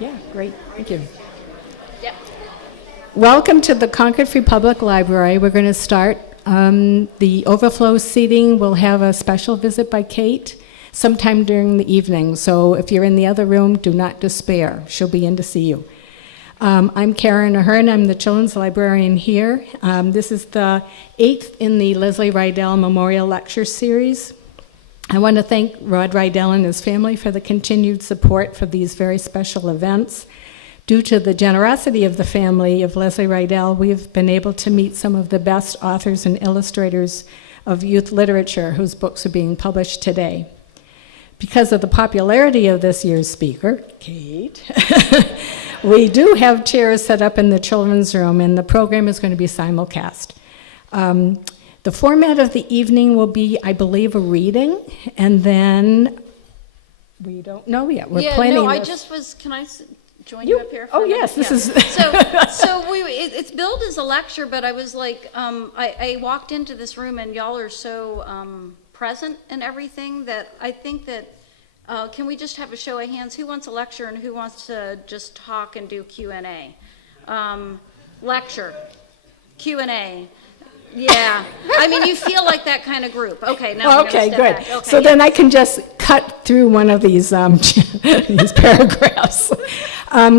Yeah, great. Thank you. Yep. Welcome to the Concord Free Public Library. We're going to start. The overflow seating will have a special visit by Kate sometime during the evening. So if you're in the other room, do not despair. She'll be in to see you. I'm Karen Ahern. I'm the children's librarian here. This is the 8th in the Leslie Rydell Memorial Lecture Series. I want to thank Rod Rydell and his family for the continued support for these very special events. Due to the generosity of the family of Leslie Rydell, we've been able to meet some of the best authors and illustrators of youth literature whose books are being published today. Because of the popularity of this year's speaker, Kate, we do have chairs set up in the children's room, and the program is going to be simulcast. The format of the evening will be, I believe, a reading, and then we don't know yet. We're planning. No, I just was. Can I join you up here? Oh yes, this is. It's billed as a lecture, but I was like, I walked into this room and y'all are so present and everything that I think that. Can we just have a show of hands? Who wants a lecture and who wants to just talk and do Q&A? Lecture, Q&A. Yeah, I mean, you feel like that kind of group. Okay, now we're Okay, gonna good. step back. Okay, So then I can just cut through one of these these paragraphs.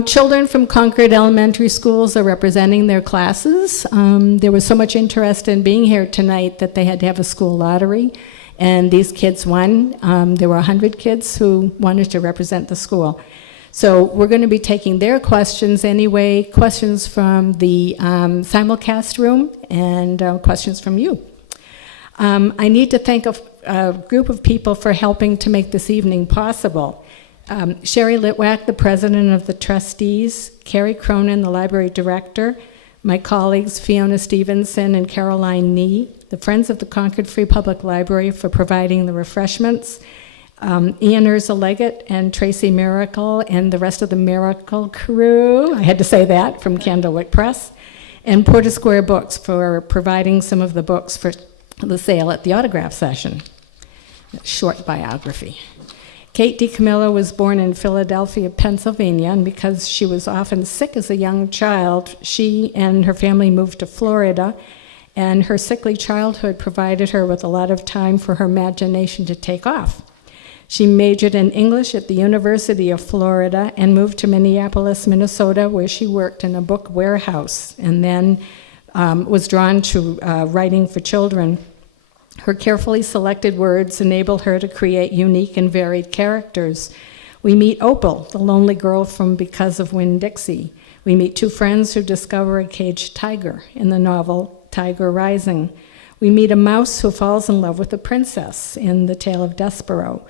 Children from Concord Elementary Schools are representing their classes. There was so much interest in being here tonight that they had to have a school lottery, and these kids won. There were 100 kids who wanted to represent the school. So we're going to be taking their questions anyway, questions from the simulcast room and questions from you. I need to thank a group of people for helping to make this evening possible. Sherry Litwack, the president of the trustees, Carrie Cronin, the library director, my colleagues Fiona Stevenson and Caroline Nee, the Friends of the Concord Free Public Library for providing the refreshments, Ian Urza-Leggett and Tracy Miracle and the rest of the Miracle crew, I had to say that, from Candlewick Press, and Porter Square Books for providing some of the books for the sale at the autograph session. Short biography. Kate DiCamillo was born in Philadelphia, Pennsylvania, and because she was often sick as a young child, she and her family moved to Florida, and her sickly childhood provided her with a lot of time for her imagination to take off. She majored in English at the University of Florida and moved to Minneapolis, Minnesota, where she worked in a book warehouse, and then was drawn to writing for children. Her carefully selected words enable her to create unique and varied characters. We meet Opal, the lonely girl from Because of Winn-Dixie. We meet two friends who discover a caged tiger in the novel Tiger Rising. We meet a mouse who falls in love with a princess in The Tale of Despero,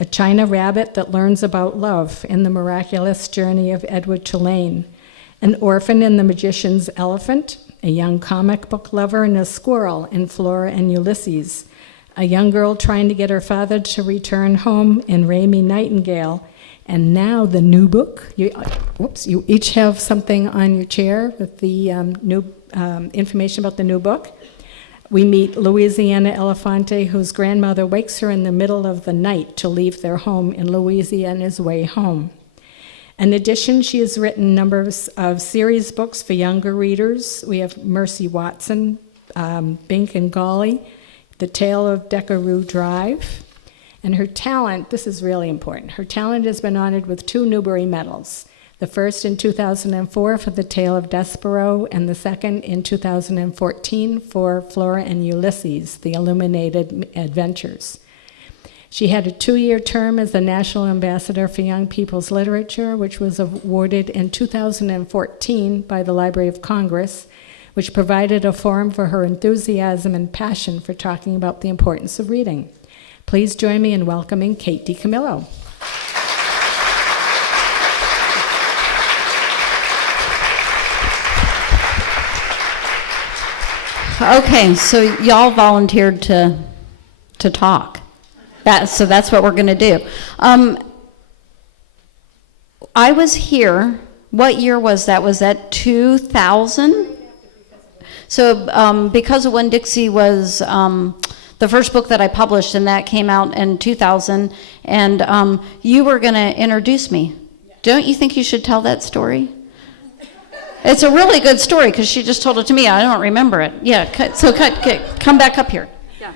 a China rabbit that learns about love in The Miraculous Journey of Edward Tulane, an orphan in The Magician's Elephant, a young comic book lover and a squirrel in Flora and Ulysses, a young girl trying to get her father to return home in Raimi Nightingale, and now the new book. You each have something on your chair with the new information about the new book. We meet Louisiana Elefante, whose grandmother wakes her in the middle of the night to leave their home in Louisiana's way home. In addition, she has written numbers of series books for younger readers. We have Mercy Watson, Bink and Golly, The Tale of Deckaroo Drive. And her talent, this is really important, her talent has been honored with 2 Newbery medals. The first in 2004 for The Tale of Despero, and the second in 2014 for Flora and Ulysses, The Illuminated Adventures. She had a 2-year term as the National Ambassador for Young People's Literature, which was awarded in 2014 by the Library of Congress, which provided a forum for her enthusiasm and passion for talking about the importance of reading. Please join me in welcoming Kate DiCamillo. Okay, so y'all volunteered to talk. So that's what we're going to do. I was here. What year was that? Was that 2000? So Because of Winn-Dixie was the first book that I published, and that came out in 2000. And you were going to introduce me. Yes. Don't you think you should tell that story? It's a really good story because she just told it to me. I don't remember it. Yeah, come back up here. Yeah.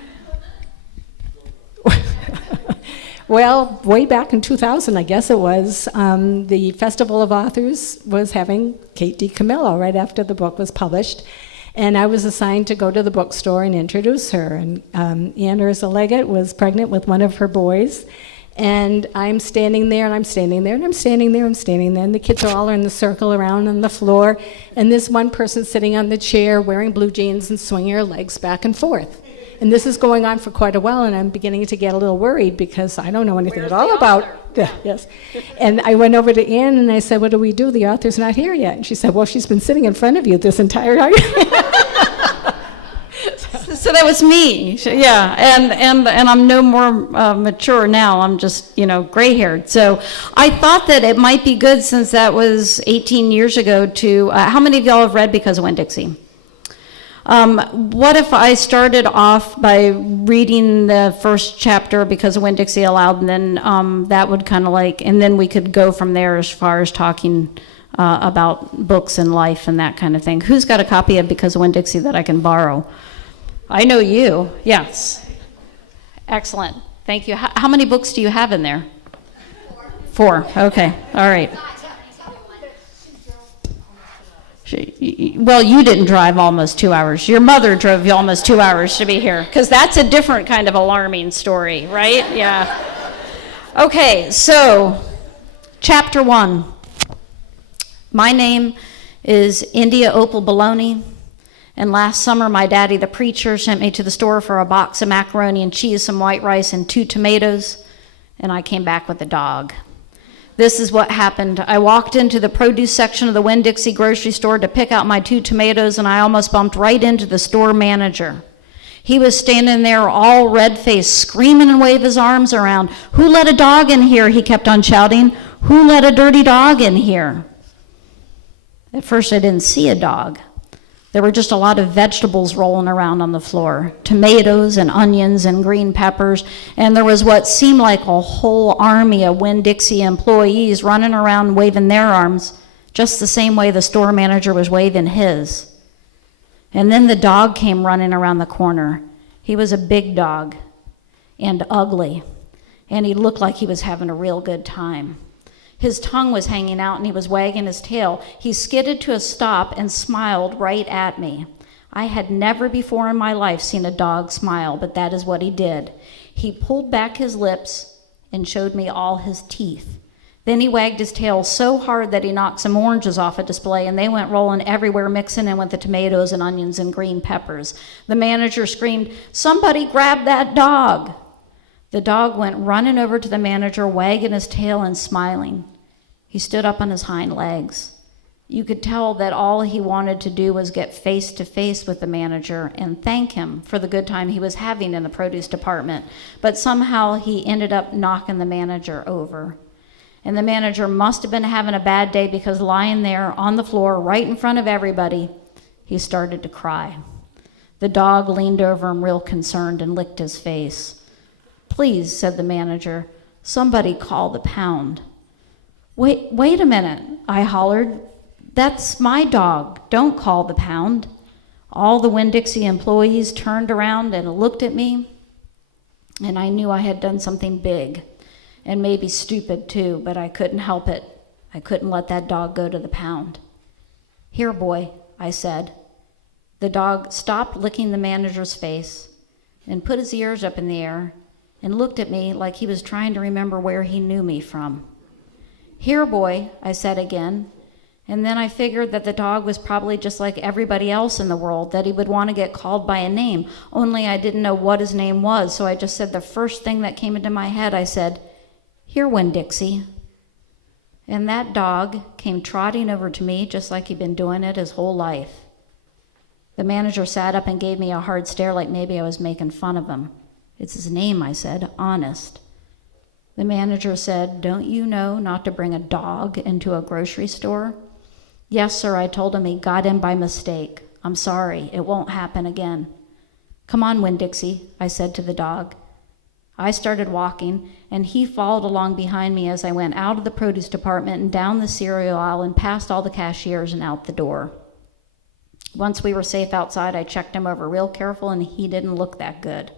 Well, way back in 2000, I guess it was, the Festival of Authors was having Kate DiCamillo right after the book was published. And I was assigned to go to the bookstore and introduce her. And Ann Ursula Leggett was pregnant with one of her boys. And I'm standing there, and I'm standing there, and I'm standing there, and I'm standing there, and the kids are all in the circle around on the floor, and this one person sitting on the chair wearing blue jeans and swinging her legs back and forth. And this is going on for quite a while, and I'm beginning to get a little worried because I don't know anything at all about it. Yes. And I went over to Ann, and I said, what do we do? The author's not here yet. And she said, well, she's been sitting in front of you this entire time. So that was me, yeah, and I'm no more mature now. I'm just, gray-haired. So I thought that it might be good, since that was 18 years ago, to, how many of y'all have read Because of Winn-Dixie? What if I started off by reading the first chapter Because of Winn-Dixie aloud, and then that would kind of and then we could go from there as far as talking about books and life and that kind of thing. Who's got a copy of Because of Winn-Dixie that I can borrow? I know you, yes. Excellent, thank you. How many books do you have in there? Four, okay, all right. Well, you didn't drive almost 2 hours. Your mother drove you almost 2 hours to be here, because that's a different kind of alarming story, right? Yeah. Okay, so chapter 1. My name is India Opal Baloney. And last summer, my daddy, the preacher, sent me to the store for a box of macaroni and cheese, some white rice, and 2 tomatoes, and I came back with a dog. This is what happened. I walked into the produce section of the Winn-Dixie grocery store to pick out my 2 tomatoes, and I almost bumped right into the store manager. He was standing there all red-faced, screaming and waving his arms around. Who let a dog in here? He kept on shouting. Who let a dirty dog in here? At first, I didn't see a dog. There were just a lot of vegetables rolling around on the floor, tomatoes and onions and green peppers, and there was what seemed like a whole army of Winn-Dixie employees running around waving their arms, just the same way the store manager was waving his. And then the dog came running around the corner. He was a big dog and ugly, and he looked like he was having a real good time. His tongue was hanging out and he was wagging his tail. He skidded to a stop and smiled right at me. I had never before in my life seen a dog smile, but that is what he did. He pulled back his lips and showed me all his teeth. Then he wagged his tail so hard that he knocked some oranges off a display, and they went rolling everywhere, mixing in with the tomatoes and onions and green peppers. The manager screamed, "Somebody grab that dog!" The dog went running over to the manager, wagging his tail and smiling. He stood up on his hind legs. You could tell that all he wanted to do was get face to face with the manager and thank him for the good time he was having in the produce department. But somehow he ended up knocking the manager over. And the manager must have been having a bad day, because lying there on the floor right in front of everybody, he started to cry. The dog leaned over him real concerned and licked his face. "Please," said the manager, "somebody call the pound." Wait a minute," I hollered. "That's my dog. Don't call the pound." All the Winn-Dixie employees turned around and looked at me, and I knew I had done something big, and maybe stupid too, but I couldn't help it. I couldn't let that dog go to the pound. "Here, boy," I said. The dog stopped licking the manager's face and put his ears up in the air and looked at me like he was trying to remember where he knew me from. "Here, boy," I said again, and then I figured that the dog was probably just like everybody else in the world, that he would want to get called by a name, only I didn't know what his name was, so I just said the first thing that came into my head. I said, "Here, Winn-Dixie." And that dog came trotting over to me just like he'd been doing it his whole life. The manager sat up and gave me a hard stare like maybe I was making fun of him. "It's his name," I said, "honest." The manager said, "Don't you know not to bring a dog into a grocery store?" "Yes, sir," I told him. "He got in by mistake. I'm sorry. It won't happen again." "Come on, Winn-Dixie," I said to the dog. I started walking, and he followed along behind me as I went out of the produce department and down the cereal aisle and past all the cashiers and out the door. Once we were safe outside, I checked him over real careful, and he didn't look that good.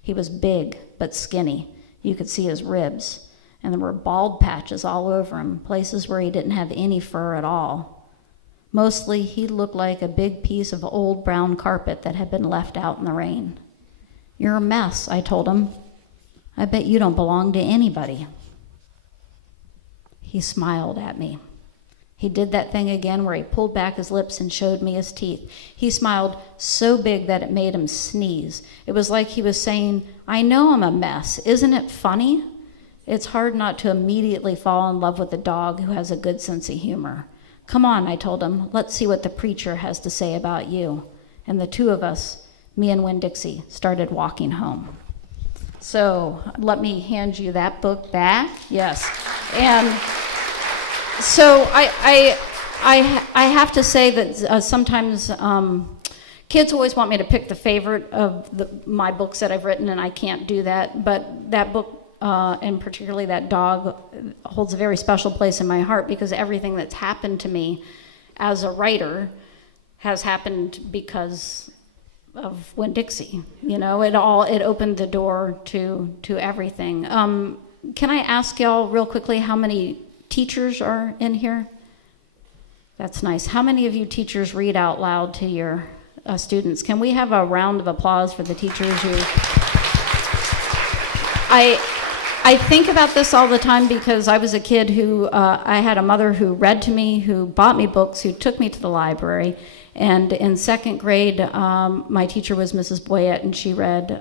He was big, but skinny. You could see his ribs, and there were bald patches all over him, places where he didn't have any fur at all. Mostly, he looked like a big piece of old brown carpet that had been left out in the rain. "You're a mess," I told him. "I bet you don't belong to anybody." He smiled at me. He did that thing again where he pulled back his lips and showed me his teeth. He smiled so big that it made him sneeze. It was like he was saying, "I know I'm a mess. Isn't it funny?" It's hard not to immediately fall in love with a dog who has a good sense of humor. "Come on," I told him. "Let's see what the preacher has to say about you." And the two of us, me and Winn-Dixie, started walking home. So let me hand you that book back. Yes. And so I have to say that sometimes kids always want me to pick the favorite of my books that I've written, and I can't do that. But that book, and particularly that dog, holds a very special place in my heart because everything that's happened to me as a writer has happened because of Winn-Dixie. You know, it opened the door to everything. Can I ask y'all real quickly how many teachers are in here? That's nice. How many of you teachers read out loud to your students? Can we have a round of applause for the teachers who... I think about this all the time because I was a kid who, I had a mother who read to me, who bought me books, who took me to the library. And in second grade, my teacher was Mrs. Boyette, and she read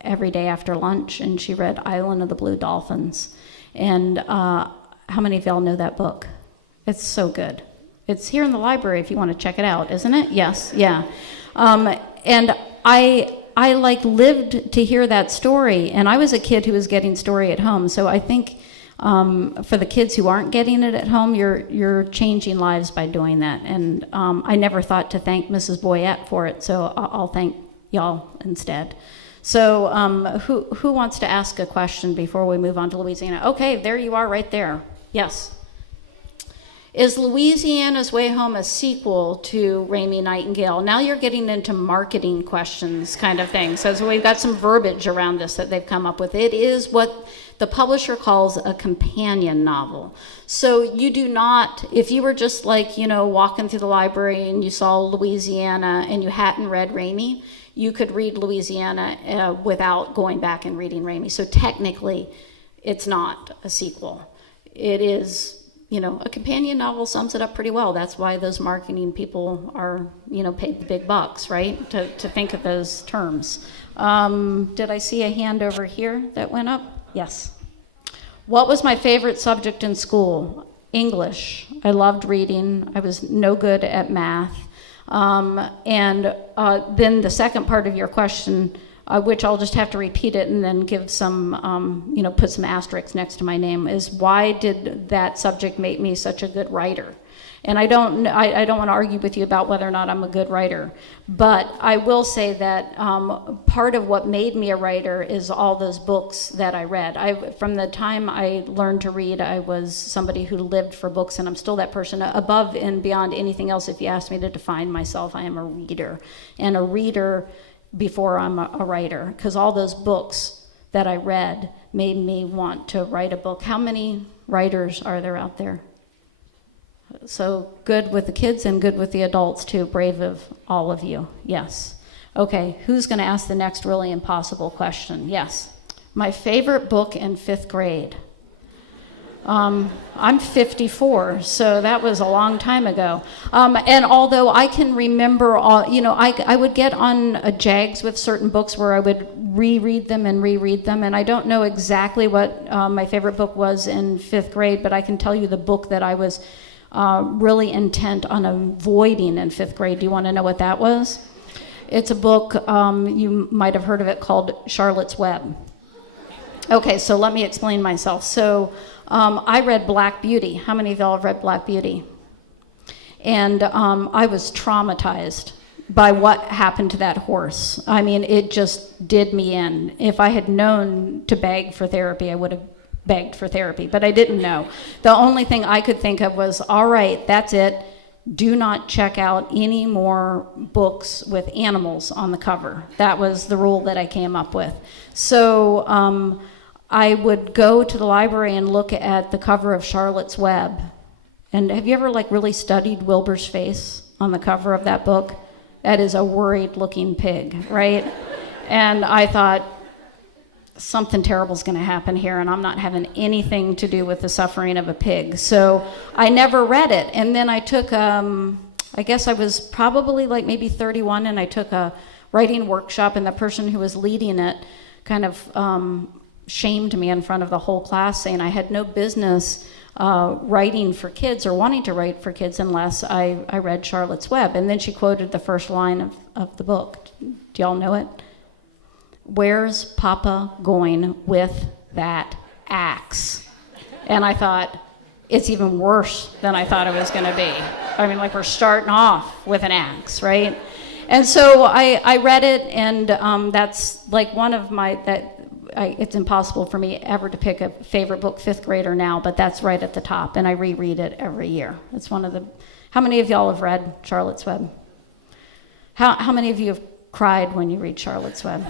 every day after lunch, and she read Island of the Blue Dolphins. And how many of y'all know that book? It's so good. It's here in the library if you want to check it out, isn't it? Yes, yeah. And I lived to hear that story, and I was a kid who was getting story at home. So I think for the kids who aren't getting it at home, you're changing lives by doing that. And I never thought to thank Mrs. Boyette for it, so I'll thank y'all instead. So who wants to ask a question before we move on to Louisiana? Okay, there you are right there. Yes. Is Louisiana's Way Home a sequel to Rainy Nightingale? Now you're getting into marketing questions kind of thing. So we've got some verbiage around this that they've come up with. It is what the publisher calls a companion novel. So you do not, if you were just walking through the library and you saw Louisiana and you hadn't read Rainy, you could read Louisiana without going back and reading Rainy. So technically, it's not a sequel. It is... a companion novel sums it up pretty well. That's why those marketing people are, paid the big bucks, right? To think of those terms. Did I see a hand over here that went up? Yes. What was my favorite subject in school? English. I loved reading. I was no good at math. And then the second part of your question, which I'll just have to repeat it and then give some, put some asterisks next to my name, is why did that subject make me such a good writer? And I don't want to argue with you about whether or not I'm a good writer, but I will say that part of what made me a writer is all those books that I read. From the time I learned to read, I was somebody who lived for books, and I'm still that person. Above and beyond anything else, if you ask me to define myself, I am a reader. And a reader before I'm a writer, because all those books that I read made me want to write a book. How many writers are there out there? So good with the kids and good with the adults too. Brave of all of you. Yes. Okay, who's going to ask the next really impossible question? Yes. My favorite book in 5th grade. I'm 54, so that was a long time ago. And although I can remember, I would get on jags with certain books where I would reread them, and I don't know exactly what my favorite book was in 5th grade, but I can tell you the book that I was really intent on avoiding in 5th grade. Do you want to know what that was? It's a book, you might have heard of it, called Charlotte's Web. Okay, so let me explain myself. So I read Black Beauty. How many of y'all have read Black Beauty? And I was traumatized by what happened to that horse. I mean, it just did me in. If I had known to beg for therapy, I would have begged for therapy, but I didn't know. The only thing I could think of was, all right, that's it. Do not check out any more books with animals on the cover. That was the rule that I came up with. So I would go to the library and look at the cover of Charlotte's Web. And have you ever really studied Wilbur's face on the cover of that book? That is a worried looking pig, right? And I thought, something terrible is going to happen here, and I'm not having anything to do with the suffering of a pig. So I never read it. And then I took, I guess I was probably maybe 31, and I took a writing workshop, and the person who was leading it kind of shamed me in front of the whole class, saying I had no business writing for kids or wanting to write for kids unless I read Charlotte's Web. And then she quoted the first line of the book. Do y'all know it? Where's Papa going with that axe? And I thought, it's even worse than I thought it was going to be. I mean, we're starting off with an axe, right? And so I read it, and that's one of my, it's impossible for me ever to pick a favorite book, fifth grader now, but that's right at the top, and I reread it every year. It's one of the, how many of y'all have read Charlotte's Web? How many of you have cried when you read Charlotte's Web?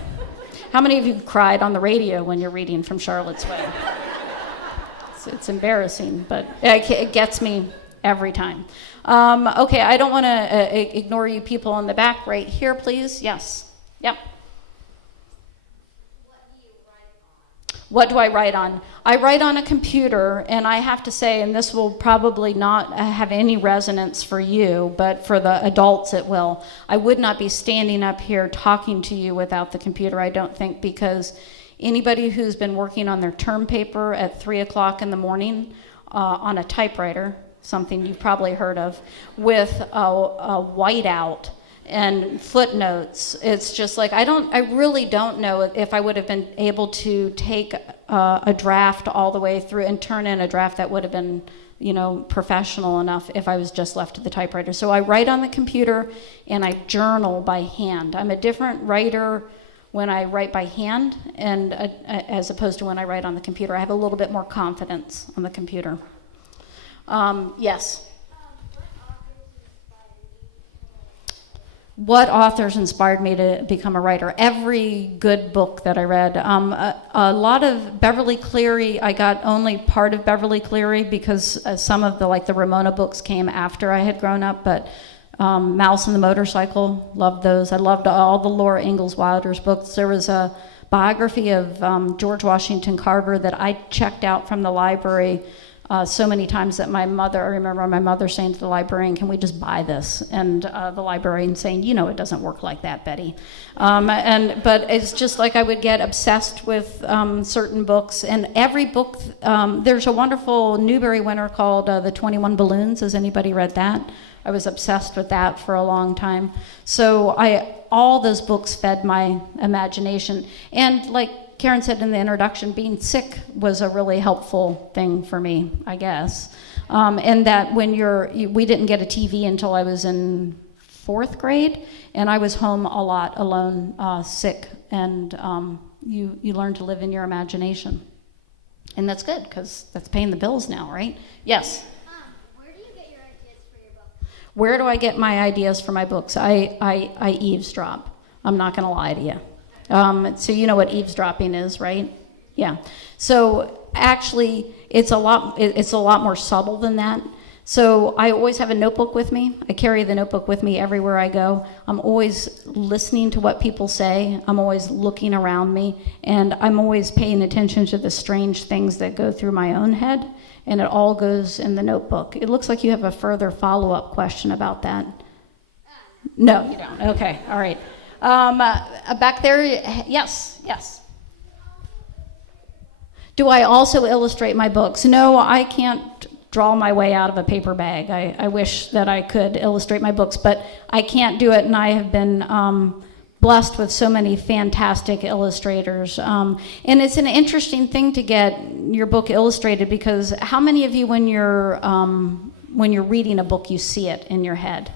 How many of you cried on the radio when you're reading from Charlotte's Web? It's embarrassing, but it gets me every time. Okay, I don't want to ignore you people in the back right here, please. Yes. Yep. What do I write on? I write on a computer, and I have to say, and this will probably not have any resonance for you, but for the adults it will. I would not be standing up here talking to you without the computer, I don't think, because anybody who's been working on their term paper at 3 o'clock in the morning on a typewriter, something you've probably heard of, with a whiteout and footnotes, it's just I really don't know if I would have been able to take a draft all the way through and turn in a draft that would have been, professional enough if I was just left to the typewriter. So I write on the computer and I journal by hand. I'm a different writer when I write by hand and as opposed to when I write on the computer. I have a little bit more confidence on the computer. Yes. What authors inspired me to become a writer? Every good book that I read. A lot of Beverly Cleary. I got only part of Beverly Cleary because some of the Ramona books came after I had grown up, but Mouse and the Motorcycle, loved those. I loved all the Laura Ingalls Wilder's books. There was a biography of George Washington Carver that I checked out from the library so many times that I remember my mother saying to the librarian, can we just buy this? And the librarian saying, it doesn't work like that, Betty. But it's just I would get obsessed with certain books, and every book, there's a wonderful Newbery winner called The 21 Balloons. Has anybody read that? I was obsessed with that for a long time. So all those books fed my imagination. And Karen said in the introduction, being sick was a really helpful thing for me, I guess. And that when we didn't get a TV until I was in 4th grade, and I was home a lot alone, sick, and you learn to live in your imagination. And that's good, because that's paying the bills now, right? Yes? Where do you get your ideas for your book? Where do I get my ideas for my books? I eavesdrop. I'm not going to lie to you. So you know what eavesdropping is, right? Yeah. So actually, it's a lot more subtle than that. So I always have a notebook with me. I carry the notebook with me everywhere I go. I'm always listening to what people say. I'm always looking around me, and I'm always paying attention to the strange things that go through my own head, and it all goes in the notebook. It looks like you have a further follow-up question about that. No, you don't. Okay, all right. Back there, yes. Do I also illustrate my books? No, I can't draw my way out of a paper bag. I wish that I could illustrate my books, but I can't do it, and I have been blessed with so many fantastic illustrators. And it's an interesting thing to get your book illustrated, because how many of you, when you're reading a book, you see it in your head?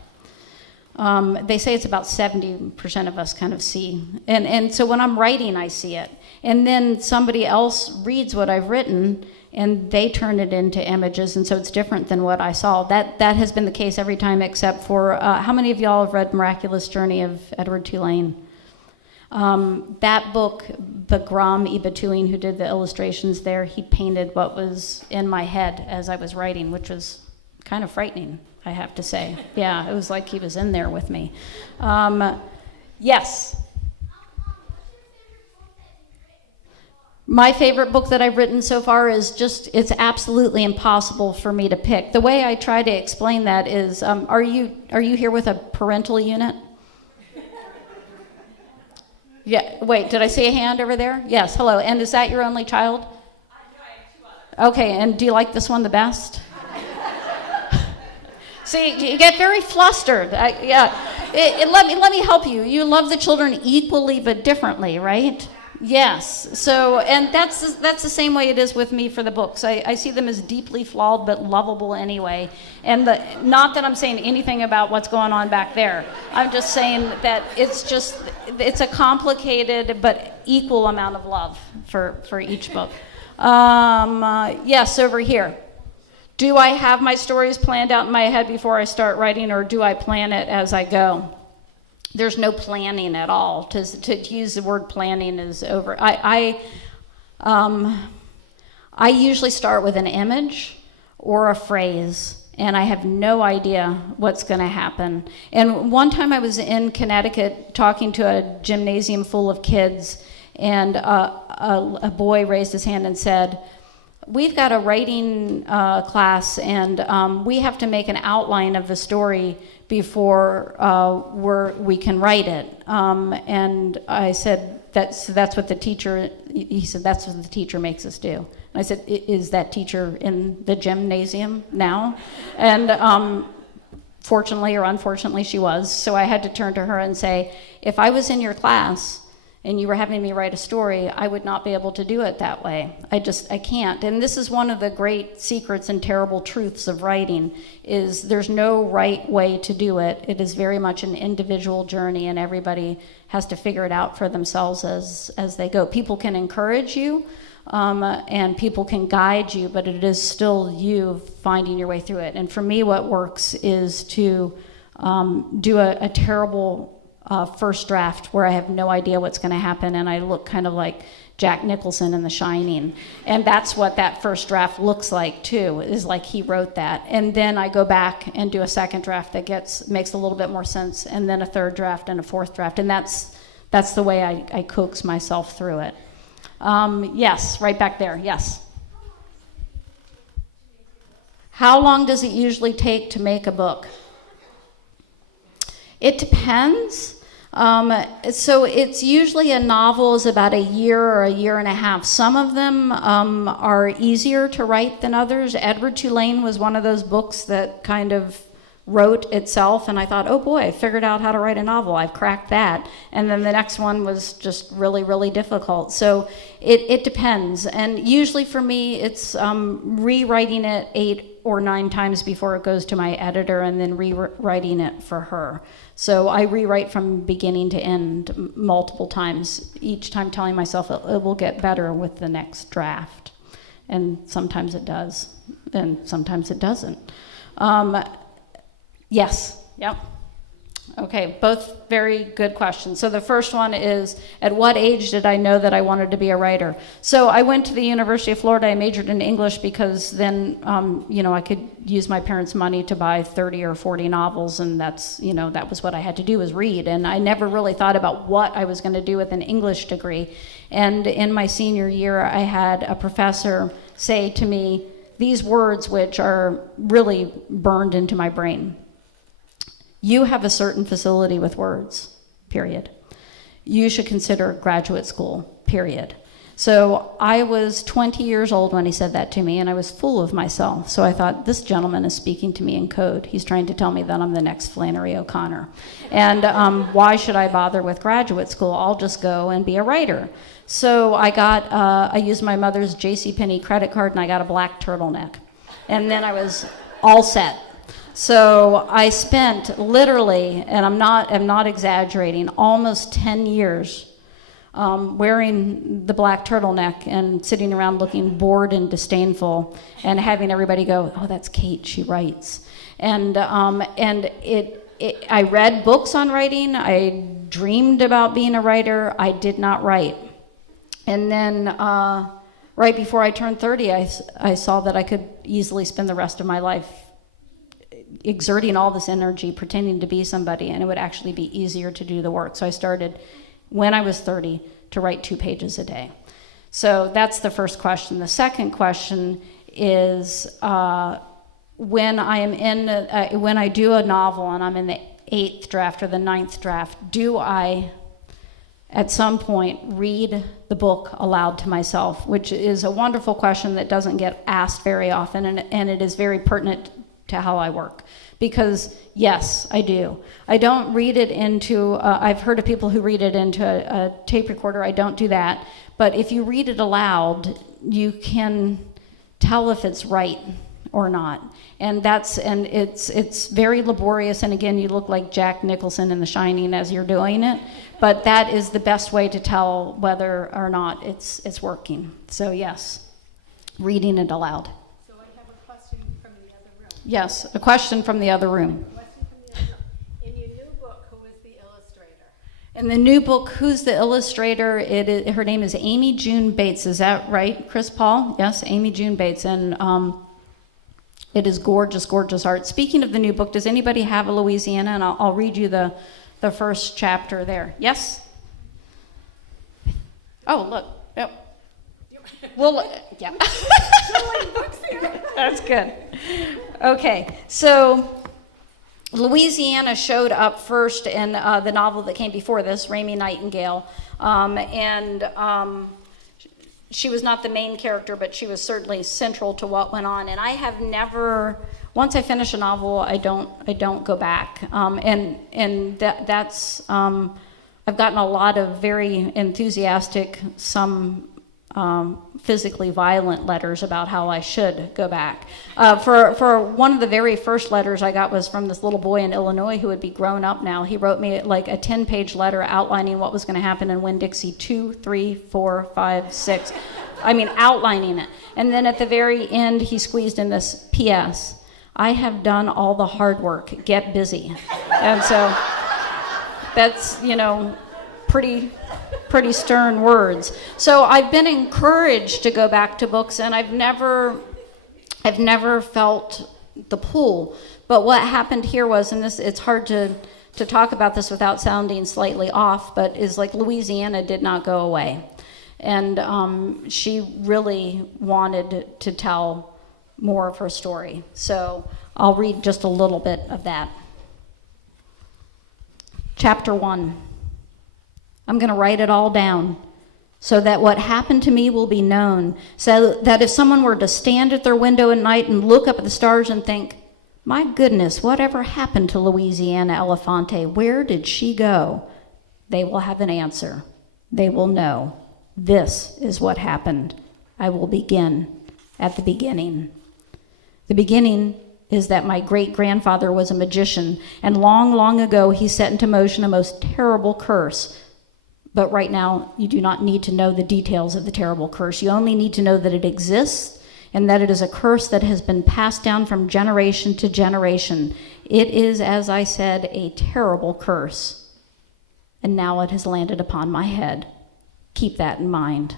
They say it's about 70% of us kind of see. And so when I'm writing, I see it. And then somebody else reads what I've written, and they turn it into images, and so it's different than what I saw. That has been the case every time, except for, how many of y'all have read Miraculous Journey of Edward Tulane? That book, the Grom Ibatuin, who did the illustrations there, he painted what was in my head as I was writing, which was kind of frightening, I have to say. Yeah, it was like he was in there with me. Yes. My favorite book that I've written so far is just, it's absolutely impossible for me to pick. The way I try to explain that is, are you here with a parental unit? Yeah, wait, did I see a hand over there? Yes, hello. And is that your only child? No, I have 2 others. Okay, and do you like this one the best? See, you get very flustered. Let me help you. You love the children equally but differently, right? Yes. So, and that's the same way it is with me for the books. I see them as deeply flawed but lovable anyway. And not that I'm saying anything about what's going on back there. I'm just saying that it's a complicated but equal amount of love for each book. Yes, over here. Do I have my stories planned out in my head before I start writing, or do I plan it as I go? There's no planning at all. To use the word planning is over. I usually start with an image or a phrase, and I have no idea what's going to happen. And one time I was in Connecticut talking to a gymnasium full of kids, and a boy raised his hand and said, "We've got a writing class, and we have to make an outline of the story before we can write it." And I said, that's what the teacher, he said, that's what the teacher makes us do. And I said, is that teacher in the gymnasium now? And fortunately or unfortunately she was. So I had to turn to her and say, if I was in your class and you were having me write a story, I would not be able to do it that way. I can't. And this is one of the great secrets and terrible truths of writing, is there's no right way to do it. It is very much an individual journey, and everybody has to figure it out for themselves as they go. People can encourage you, and people can guide you, but it is still you finding your way through it. And for me, what works is to do a terrible first draft where I have no idea what's going to happen, and I look kind of like Jack Nicholson in The Shining. And that's what that first draft looks like too, is like he wrote that. And then I go back and do a second draft that makes a little bit more sense, and then a third draft and a fourth draft. And that's the way I coax myself through it. Yes, right back there, yes. How long does it usually take to make a book? It depends. So it's usually a novel is about a year or a year and a half. Some of them are easier to write than others. Edward Tulane was one of those books that kind of wrote itself, and I thought, oh boy, I figured out how to write a novel. I've cracked that. And then the next one was just really, really difficult. So it depends. And usually for me, it's rewriting it 8 or 9 times before it goes to my editor, and then rewriting it for her. So I rewrite from beginning to end multiple times, each time telling myself it will get better with the next draft. And sometimes it does, and sometimes it doesn't. Yes, yep. Okay, both very good questions. So the first one is, at what age did I know that I wanted to be a writer? So I went to the University of Florida. I majored in English because then, I could use my parents' money to buy 30 or 40 novels, and that was what I had to do, was read. And I never really thought about what I was going to do with an English degree. And in my senior year, I had a professor say to me these words, which are really burned into my brain. You have a certain facility with words, period. You should consider graduate school, period. So I was 20 years old when he said that to me, and I was full of myself. So I thought, this gentleman is speaking to me in code. He's trying to tell me that I'm the next Flannery O'Connor. And why should I bother with graduate school? I'll just go and be a writer. So I used my mother's JCPenney credit card, and I got a black turtleneck. And then I was all set. So I spent literally, and I'm not exaggerating, almost 10 years wearing the black turtleneck and sitting around looking bored and disdainful and having everybody go, "Oh, that's Kate, she writes." And I read books on writing. I dreamed about being a writer. I did not write. And then right before I turned 30, I saw that I could easily spend the rest of my life exerting all this energy, pretending to be somebody, and it would actually be easier to do the work. So I started, when I was 30, to write 2 pages a day. So that's the first question. The second question is when I do a novel and I'm in the 8th draft or the 9th draft, do I at some point read the book aloud to myself, which is a wonderful question that doesn't get asked very often, and it is very pertinent to how I work. Because yes, I do. I don't read it into, I've heard of people who read it into a tape recorder. I don't do that. But if you read it aloud, you can tell if it's right or not. And it's very laborious. And again, you look like Jack Nicholson in The Shining as you're doing it. But that is the best way to tell whether or not it's working. So yes, reading it aloud. Yes, a question from the other room. In your new book, who is the illustrator? In the new book, who's the illustrator? Her name is Amy June Bates. Is that right, Chris Paul? Yes, Amy June Bates. And it is gorgeous, gorgeous art. Speaking of the new book, does anybody have a Louisiana? And I'll read you the first chapter there. Yes? Oh, look. Yep. Well, yeah. That's good. Okay, so Louisiana showed up first in the novel that came before this, Raymie Nightingale, and she was not the main character, but she was certainly central to what went on. And I have never, once I finish a novel, I don't go back, and that's I've gotten a lot of very enthusiastic, some physically violent letters about how I should go back. For one of the very first letters I got was from this little boy in Illinois who would be grown up now. He wrote me like a 10-page letter outlining what was going to happen in Winn-Dixie 2, 3, 4, 5, 6. I mean, outlining it. And then at the very end, he squeezed in this P.S. I have done all the hard work. Get busy. And so that's, pretty stern words. So I've been encouraged to go back to books, and I've never felt the pull. But what happened here was, and it's hard to talk about this without sounding slightly off, but is like Louisiana did not go away. And she really wanted to tell more of her story. So I'll read just a little bit of that. Chapter 1. I'm going to write it all down so that what happened to me will be known, so that if someone were to stand at their window at night and look up at the stars and think, my goodness, whatever happened to Louisiana Elefante? Where did she go? They will have an answer. They will know. This is what happened. I will begin at the beginning. The beginning is that my great-grandfather was a magician, and long, long ago he set into motion a most terrible curse. But right now, you do not need to know the details of the terrible curse. You only need to know that it exists and that it is a curse that has been passed down from generation to generation. It is, as I said, a terrible curse. And now it has landed upon my head. Keep that in mind.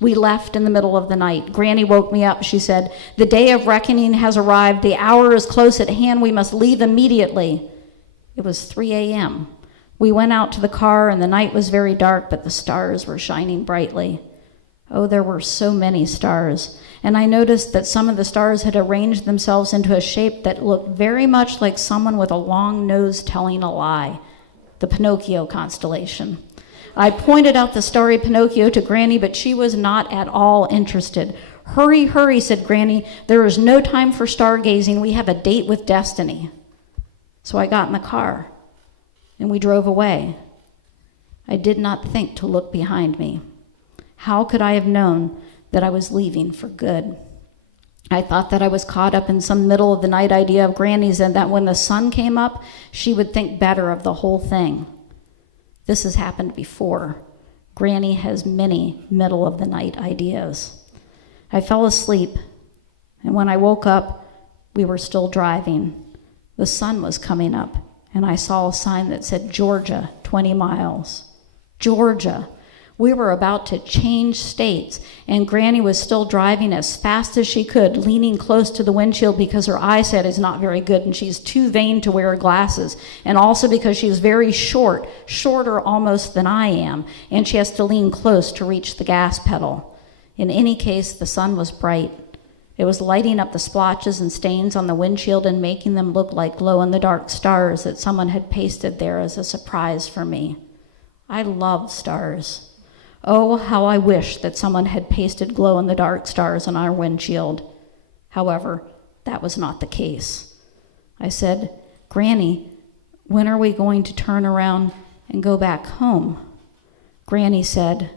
We left in the middle of the night. Granny woke me up. She said, the day of reckoning has arrived. The hour is close at hand. We must leave immediately. It was 3 a.m. We went out to the car, and the night was very dark, but the stars were shining brightly. Oh, there were so many stars. And I noticed that some of the stars had arranged themselves into a shape that looked very much like someone with a long nose telling a lie. The Pinocchio constellation. I pointed out the starry Pinocchio to Granny, but she was not at all interested. Hurry, hurry, said Granny. There is no time for stargazing. We have a date with destiny. So I got in the car, and we drove away. I did not think to look behind me. How could I have known that I was leaving for good? I thought that I was caught up in some middle of the night idea of Granny's, and that when the sun came up, she would think better of the whole thing. This has happened before. Granny has many middle of the night ideas. I fell asleep, and when I woke up, we were still driving. The sun was coming up, and I saw a sign that said Georgia, 20 miles. Georgia. We were about to change states, and Granny was still driving as fast as she could, leaning close to the windshield because her eyesight is not very good and she's too vain to wear glasses, and also because she's very short, shorter almost than I am, and she has to lean close to reach the gas pedal. In any case, the sun was bright. It was lighting up the splotches and stains on the windshield and making them look like glow-in-the-dark stars that someone had pasted there as a surprise for me. I love stars. Oh, how I wish that someone had pasted glow-in-the-dark stars on our windshield. However, that was not the case. I said, Granny, when are we going to turn around and go back home? Granny said,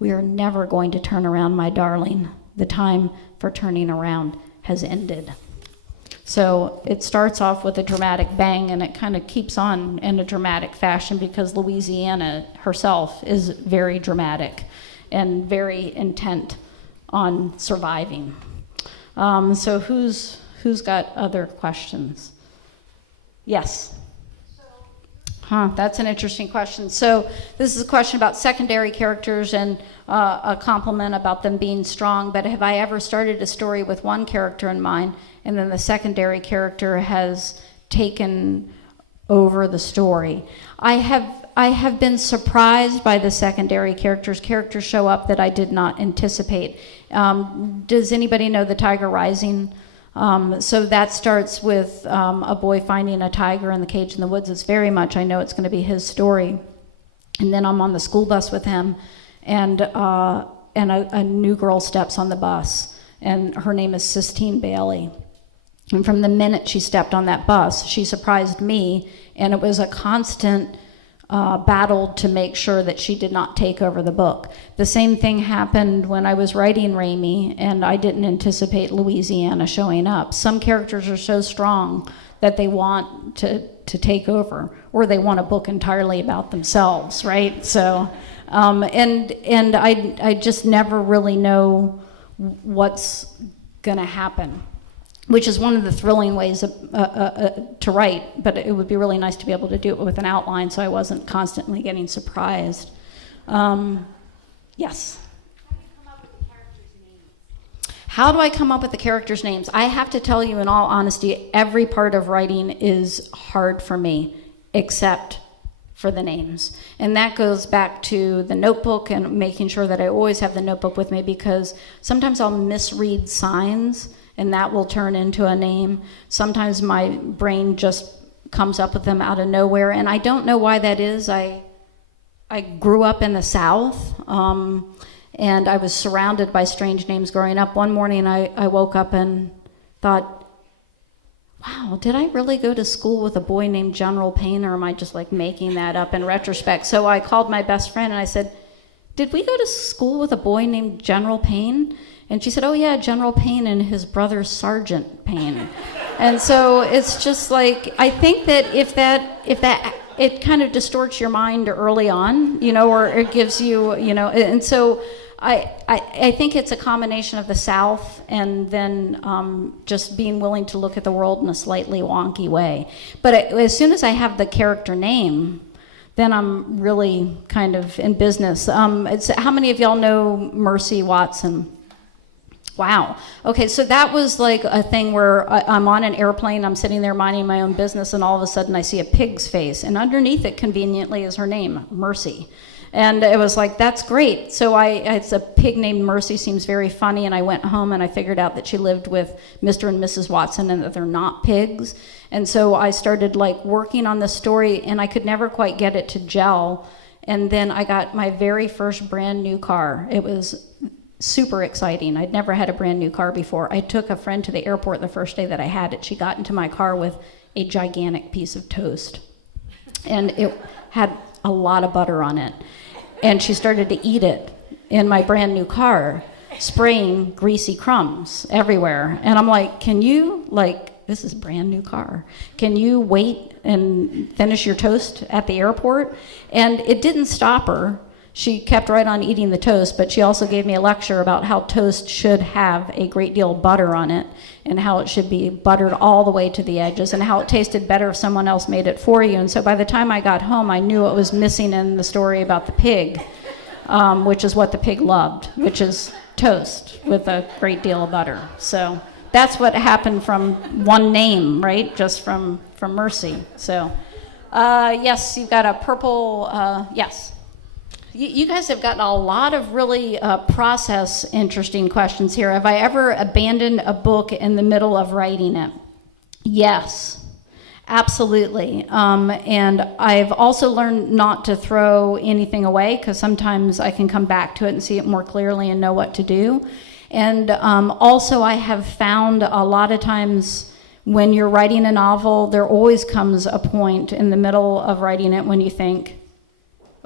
we are never going to turn around, my darling. The time for turning around has ended. So it starts off with a dramatic bang, and it kind of keeps on in a dramatic fashion because Louisiana herself is very dramatic and very intent on surviving. So who's got other questions? Yes. That's an interesting question. So this is a question about secondary characters and a compliment about them being strong, but have I ever started a story with one character in mind and then the secondary character has taken over the story? I have been surprised by the secondary characters. Characters show up that I did not anticipate. Does anybody know The Tiger Rising? So that starts with a boy finding a tiger in the cage in the woods. It's very much, I know it's going to be his story. And then I'm on the school bus with him, and a new girl steps on the bus, and her name is Sistine Bailey. And from the minute she stepped on that bus, she surprised me, and it was a constant battle to make sure that she did not take over the book. The same thing happened when I was writing Raimi, and I didn't anticipate Louisiana showing up. Some characters are so strong that they want to take over, or they want a book entirely about themselves, right? So, and I just never really know what's gonna happen, which is one of the thrilling ways to write, but it would be really nice to be able to do it with an outline so I wasn't constantly getting surprised. Yes? How do I come up with the characters' names? I have to tell you, in all honesty, every part of writing is hard for me, except for the names. And that goes back to the notebook and making sure that I always have the notebook with me, because sometimes I'll misread signs and that will turn into a name. Sometimes my brain just comes up with them out of nowhere, and I don't know why that is. I grew up in the South, and I was surrounded by strange names growing up. One morning I woke up and thought, wow, did I really go to school with a boy named General Payne, or am I just like making that up in retrospect? So I called my best friend and I said, did we go to school with a boy named General Payne? And she said, oh yeah, General Payne and his brother Sergeant Payne. And so it's just like, I think that if that it kind of distorts your mind early on, or it gives you, and so I think it's a combination of the South and then just being willing to look at the world in a slightly wonky way. But as soon as I have the character name, then I'm really kind of in business. How many of y'all know Mercy Watson? Wow. Okay, so that was like a thing where I'm on an airplane, I'm sitting there minding my own business, and all of a sudden I see a pig's face, and underneath it conveniently is her name, Mercy. And it was like, that's great. So it's a pig named Mercy, seems very funny, and I went home and I figured out that she lived with Mr. and Mrs. Watson and that they're not pigs. And so I started like working on the story, and I could never quite get it to gel. And then I got my very first brand new car. It was super exciting. I'd never had a brand new car before. I took a friend to the airport the first day that I had it. She got into my car with a gigantic piece of toast, and it had a lot of butter on it. And she started to eat it in my brand new car. spraying greasy crumbs everywhere. And I'm like, can you, like, this is a brand new car. Can you wait and finish your toast at the airport? And it didn't stop her. She kept right on eating the toast, but she also gave me a lecture about how toast should have a great deal of butter on it and how it should be buttered all the way to the edges and how it tasted better if someone else made it for you. And so by the time I got home, I knew what was missing in the story about the pig, which is what the pig loved, which is toast with a great deal of butter. So that's what happened from one name, right? Just from Mercy. So yes, you've got a purple, yes. You guys have gotten a lot of really process interesting questions here. Have I ever abandoned a book in the middle of writing it? Yes, absolutely. And I've also learned not to throw anything away because sometimes I can come back to it and see it more clearly and know what to do. And also I have found a lot of times when you're writing a novel, there always comes a point in the middle of writing it when you think,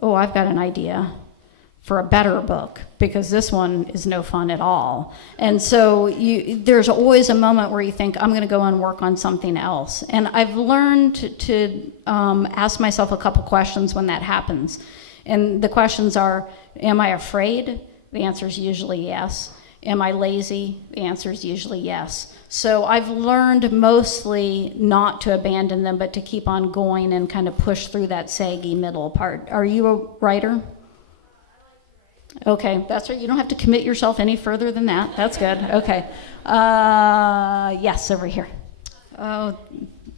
oh, I've got an idea for a better book because this one is no fun at all. And so there's always a moment where you think, I'm going to go and work on something else. And I've learned to ask myself a couple questions when that happens. And the questions are, am I afraid? The answer is usually yes. Am I lazy? The answer is usually yes. So I've learned mostly not to abandon them, but to keep on going and kind of push through that saggy middle part. Are you a writer? Okay, that's right. You don't have to commit yourself any further than that. That's good. Okay. Yes, over here. Oh,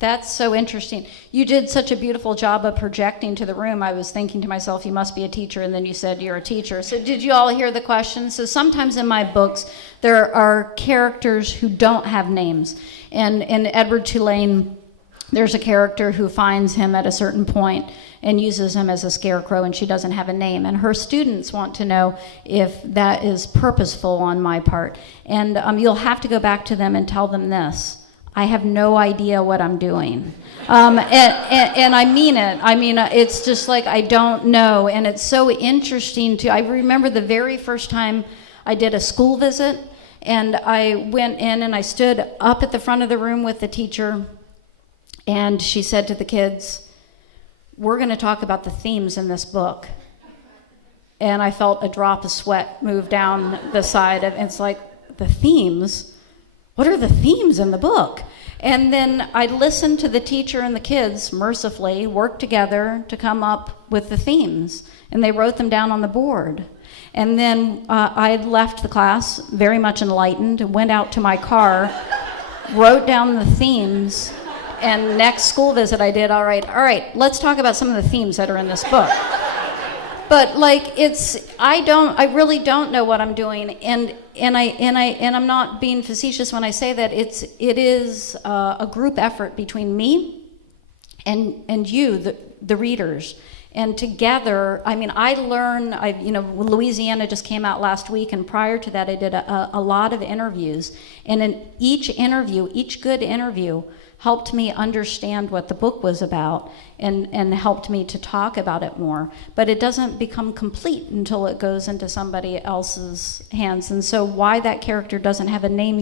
that's so interesting. You did such a beautiful job of projecting to the room. I was thinking to myself, you must be a teacher, and then you said you're a teacher. So did you all hear the question? So sometimes in my books, there are characters who don't have names. And in Edward Tulane, there's a character who finds him at a certain point and uses him as a scarecrow, and she doesn't have a name. And her students want to know if that is purposeful on my part. And you'll have to go back to them and tell them this. I have no idea what I'm doing. And I mean it. I mean, it's just like I don't know. And it's so interesting I remember the very first time I did a school visit, and I went in and I stood up at the front of the room with the teacher, and she said to the kids, we're going to talk about the themes in this book. And I felt a drop of sweat move down the side of, and it's like, the themes? What are the themes in the book? And then I listened to the teacher and the kids mercifully work together to come up with the themes, and they wrote them down on the board. And then I left the class very much enlightened, went out to my car, wrote down the themes, and next school visit I did, all right, let's talk about some of the themes that are in this book. But like I really don't know what I'm doing, and I'm not being facetious when I say that it is a group effort between me and you, the readers, and together. I mean, I learn. Louisiana just came out last week, and prior to that, I did a lot of interviews, and in each good interview, helped me understand what the book was about and helped me to talk about it more. But it doesn't become complete until it goes into somebody else's hands. And so why that character doesn't have a name,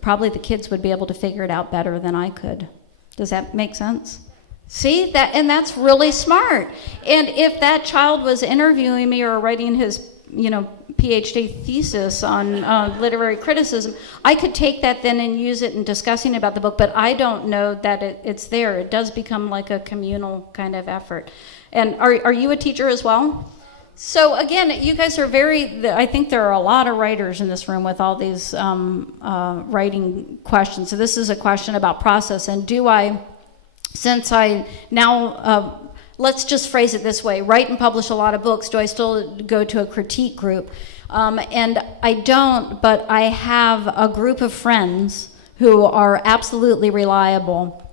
probably the kids would be able to figure it out better than I could. Does that make sense? See, that's really smart. And if that child was interviewing me or writing his PhD thesis on literary criticism, I could take that then and use it in discussing about the book, but I don't know that it's there. It does become like a communal kind of effort. And are you a teacher as well? So again, you guys are I think there are a lot of writers in this room with all these writing questions. So this is a question about process, and let's just phrase it this way, write and publish a lot of books, do I still go to a critique group? And I don't, but I have a group of friends who are absolutely reliable.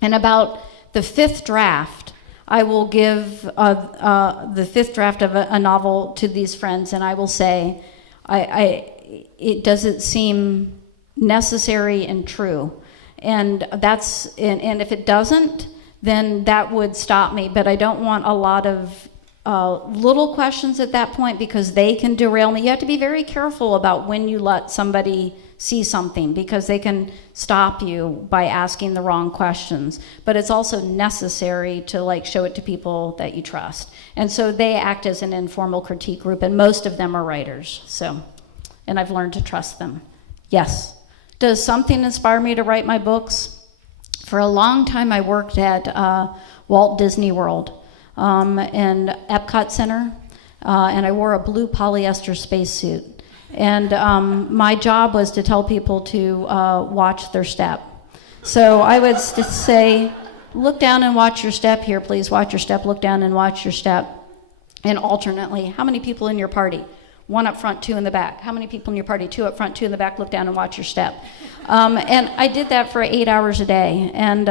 And about the fifth draft, I will give the fifth draft of a novel to these friends, and I will say, does it seem necessary and true? And if it doesn't, then that would stop me. But I don't want a lot of little questions at that point because they can derail me. You have to be very careful about when you let somebody see something because they can stop you by asking the wrong questions. But it's also necessary to like show it to people that you trust. And so they act as an informal critique group, and most of them are writers. So, and I've learned to trust them. Yes. Does something inspire me to write my books? For a long time, I worked at Walt Disney World and Epcot Center, and I wore a blue polyester spacesuit. And my job was to tell people to watch their step. So I would say, look down and watch your step here, please. Watch your step, look down and watch your step. And alternately, how many people in your party? 1 up front, 2 in the back. How many people in your party? 2 up front, 2 in the back, look down and watch your step. And I did that for 8 hours a day. And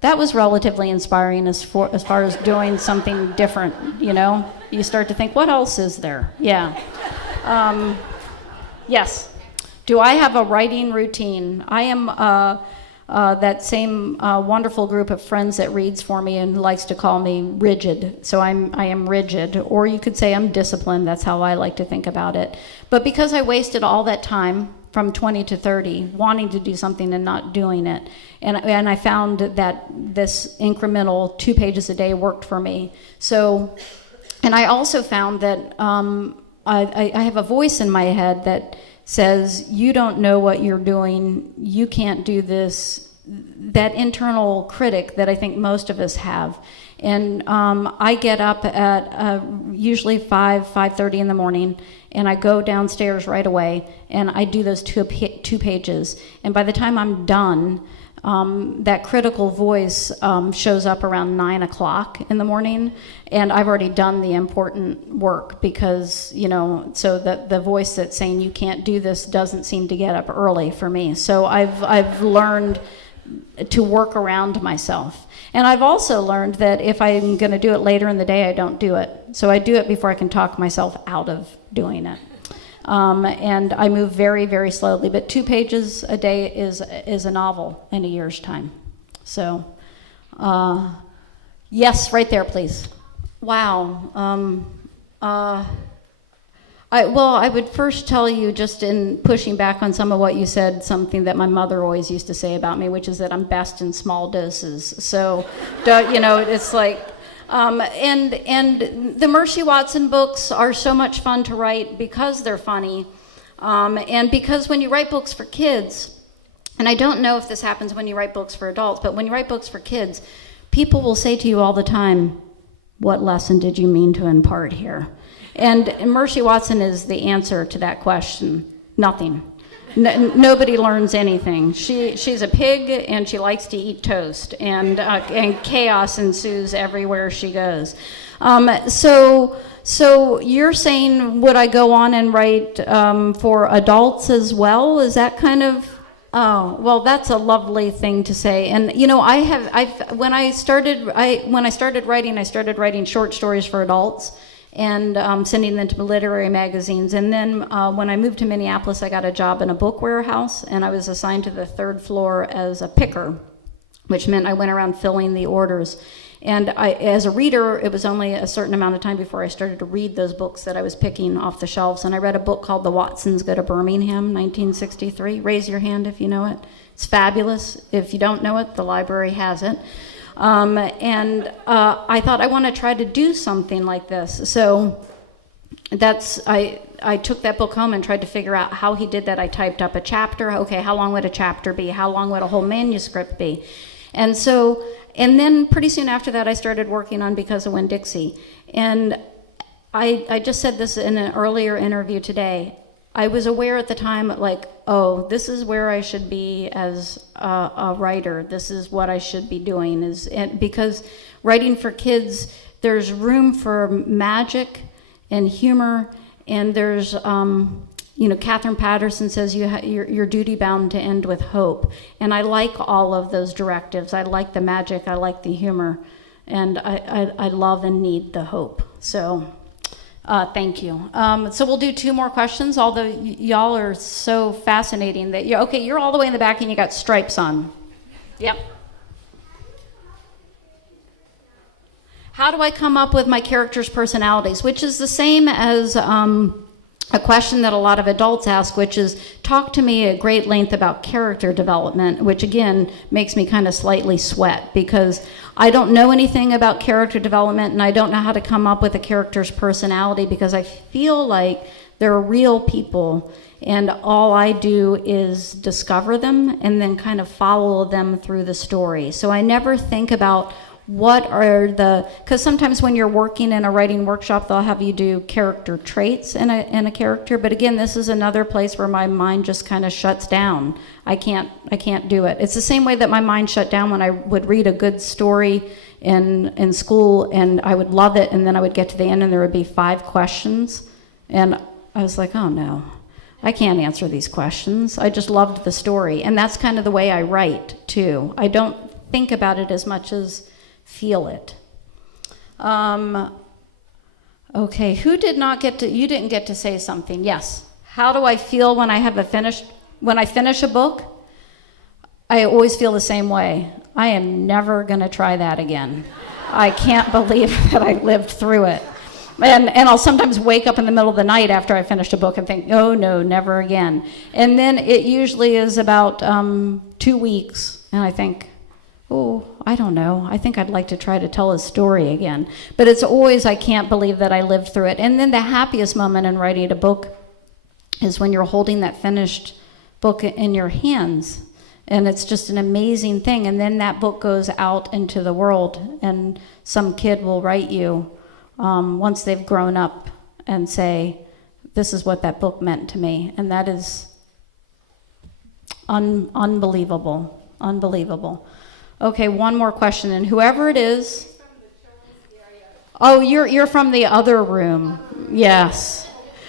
that was relatively inspiring as far as doing something different, you know? You start to think, what else is there? Yeah. Yes. Do I have a writing routine? I am that same wonderful group of friends that reads for me and likes to call me rigid. So I am rigid, or you could say I'm disciplined. That's how I like to think about it. But because I wasted all that time from 20 to 30 wanting to do something and not doing it, and I found that this incremental 2 pages a day worked for me. So, and I also found that I have a voice in my head that says, you don't know what you're doing, you can't do this, that internal critic that I think most of us have. And I get up at usually 5:30 in the morning, and I go downstairs right away, and I do those two pages. And by the time I'm done, that critical voice shows up around 9 o'clock in the morning, and I've already done the important work because, you know, so that the voice that's saying you can't do this doesn't seem to get up early for me. So I've learned to work around myself. And I've also learned that if I'm going to do it later in the day, I don't do it. So I do it before I can talk myself out of doing it. And I move very, very slowly. But 2 pages a day is a novel in a year's time. So, yes, right there, please. Wow. I would first tell you, just in pushing back on some of what you said, something that my mother always used to say about me, which is that I'm best in small doses. So, you know, it's like... and the Mercy Watson books are so much fun to write because they're funny, and because when you write books for kids, and I don't know if this happens when you write books for adults, but when you write books for kids, people will say to you all the time, what lesson did you mean to impart here? And Mercy Watson is the answer to that question. Nothing. Nobody learns anything. She's a pig, and she likes to eat toast, and chaos ensues everywhere she goes. So you're saying, would I go on and write for adults as well? Is that kind of? Oh, well, that's a lovely thing to say. And you know, when I started writing, I started writing short stories for adults, and sending them to literary magazines. And then when I moved to Minneapolis, I got a job in a book warehouse, and I was assigned to the 3rd floor as a picker, which meant I went around filling the orders. And as a reader, it was only a certain amount of time before I started to read those books that I was picking off the shelves. And I read a book called The Watsons Go to Birmingham, 1963. Raise your hand if you know it. It's fabulous. If you don't know it, the library has it. And I thought, I want to try to do something like this. So I took that book home and tried to figure out how he did that. I typed up a chapter. Okay, how long would a chapter be? How long would a whole manuscript be? And then pretty soon after that, I started working on Because of Winn-Dixie. And I just said this in an earlier interview today. I was aware at the time, like, oh, this is where I should be as a writer. This is what I should be doing. Because writing for kids, there's room for magic and humor, and there's, Catherine Patterson says you're duty-bound to end with hope. And I like all of those directives. I like the magic, I like the humor, and I love and need the hope. So... thank you. So we'll do 2 more questions, although y'all are so fascinating that you're all the way in the back and you got stripes on. Yep. how do I come up with my characters' personalities, which is the same as a question that a lot of adults ask, which is, talk to me at great length about character development, which again makes me kind of slightly sweat, because I don't know anything about character development, and I don't know how to come up with a character's personality, because I feel like they're real people, and all I do is discover them and then kind of follow them through the story. So I never think about what are because sometimes when you're working in a writing workshop, they'll have you do character traits in a character, but again, this is another place where my mind just kind of shuts down. I can't do it. It's the same way that my mind shut down when I would read a good story in school, and I would love it, and then I would get to the end and there would be 5 questions, and I was like, oh no, I can't answer these questions. I just loved the story. And that's kind of the way I write too. I don't think about it as much as feel it. Okay, who did not get to, you didn't get to say something. Yes. How do I feel when I finish a book? I always feel the same way. I am never going to try that again. I can't believe that I lived through it. And I'll sometimes wake up in the middle of the night after I finished a book and think, oh no, never again. And then it usually is about 2 weeks, and I think, oh, I don't know. I think I'd like to try to tell a story again. But it's always, I can't believe that I lived through it. And then the happiest moment in writing a book is when you're holding that finished book in your hands. And it's just an amazing thing. And then that book goes out into the world, and some kid will write you once they've grown up and say, this is what that book meant to me. And that is unbelievable. Okay, one more question, and whoever it is. Oh, you're from the other room. Yes.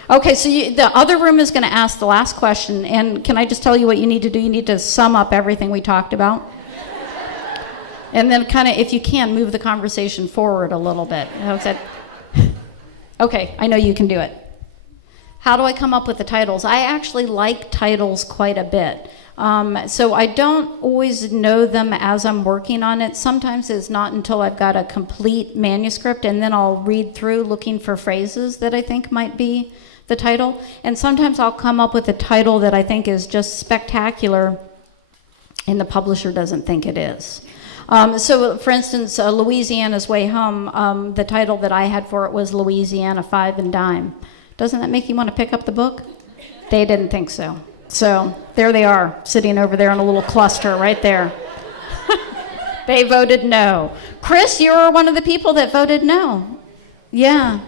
Okay, so the other room is going to ask the last question, and can I just tell you what you need to do? You need to sum up everything we talked about. And then kind of, if you can, move the conversation forward a little bit. Okay, I know you can do it. How do I come up with the titles? I actually like titles quite a bit. So I don't always know them as I'm working on it. Sometimes it's not until I've got a complete manuscript, and then I'll read through looking for phrases that I think might be the title. And sometimes I'll come up with a title that I think is just spectacular, and the publisher doesn't think it is. So, for instance, Louisiana's Way Home, the title that I had for it was Louisiana 5 and Dime. Doesn't that make you want to pick up the book? They didn't think so. So there they are, sitting over there in a little cluster right there. They voted no. Chris, you were one of the people that voted no. Yeah.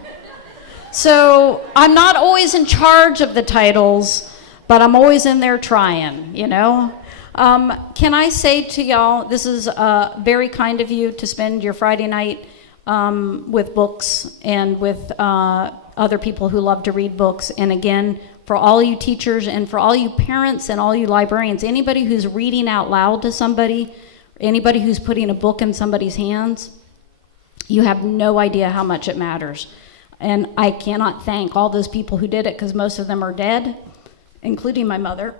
So I'm not always in charge of the titles, but I'm always in there trying, you know. Can I say to y'all, this is very kind of you to spend your Friday night with books and with other people who love to read books. And again, for all you teachers and for all you parents and all you librarians, anybody who's reading out loud to somebody, anybody who's putting a book in somebody's hands, you have no idea how much it matters. And I cannot thank all those people who did it, because most of them are dead, including my mother.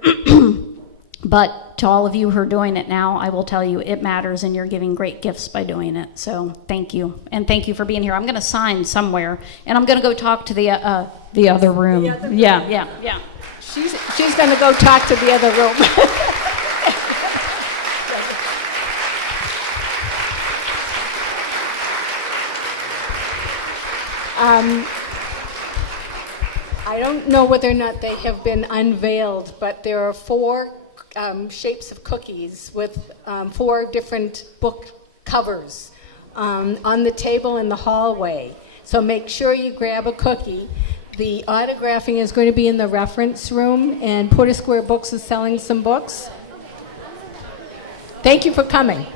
But to all of you who are doing it now, I will tell you it matters, and you're giving great gifts by doing it. So thank you, and thank you for being here. I'm going to sign somewhere, and I'm going to go talk to the other room. Yeah. She's going to go talk to the other room. I don't know whether or not they have been unveiled, but there are 4 shapes of cookies with 4 different book covers on the table in the hallway. So make sure you grab a cookie. The autographing is going to be in the reference room, and Porter Square Books is selling some books. Thank you for coming.